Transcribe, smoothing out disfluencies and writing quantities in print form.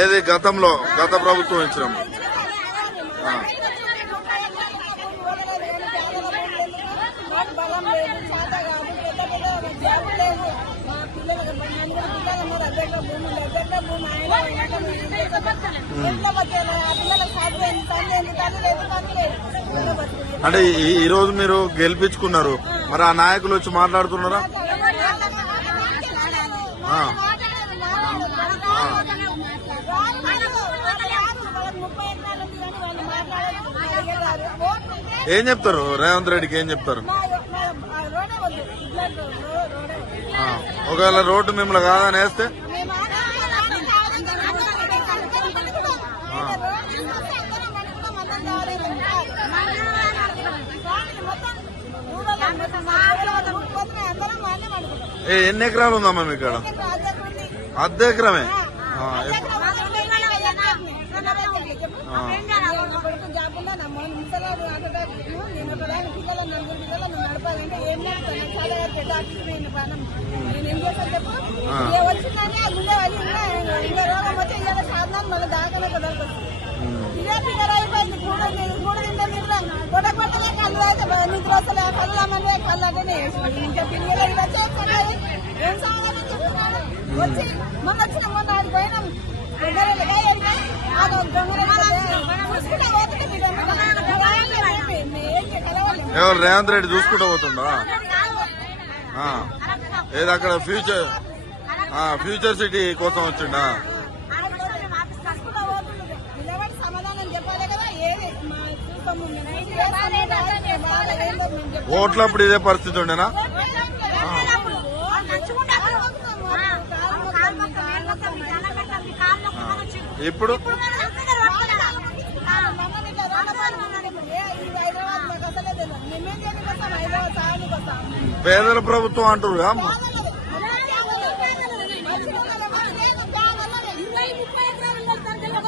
ఏది గతంలో గత ప్రభుత్వం ఇచ్చినాం. అంటే ఈ రోజు మీరు గెలిపించుకున్నారు, మరి ఆ నాయకులు వచ్చి మాట్లాడుతున్నారా? ఏం చెప్తారు రేవంత్ రెడ్డికి? ఏం చెప్తారు? ఒకవేళ రోడ్డు మిమ్మల్ని కాదని వేస్తే ఎన్ని ఎకరాలు ఉందమ్మా మీకు ఇక్కడ? అర్ధ ఎకరమే. ఎవరు రేవంత్ రెడ్డి చూసుకుంటూ పోతుండా? ఏది అక్కడ ఫ్యూచర్ సిటీ కోసం వచ్చిండా? ఓట్లప్పుడు ఇదే పరిస్థితి ఉండేనా? ఇప్పుడు పేదల ప్రభుత్వం అంటారు.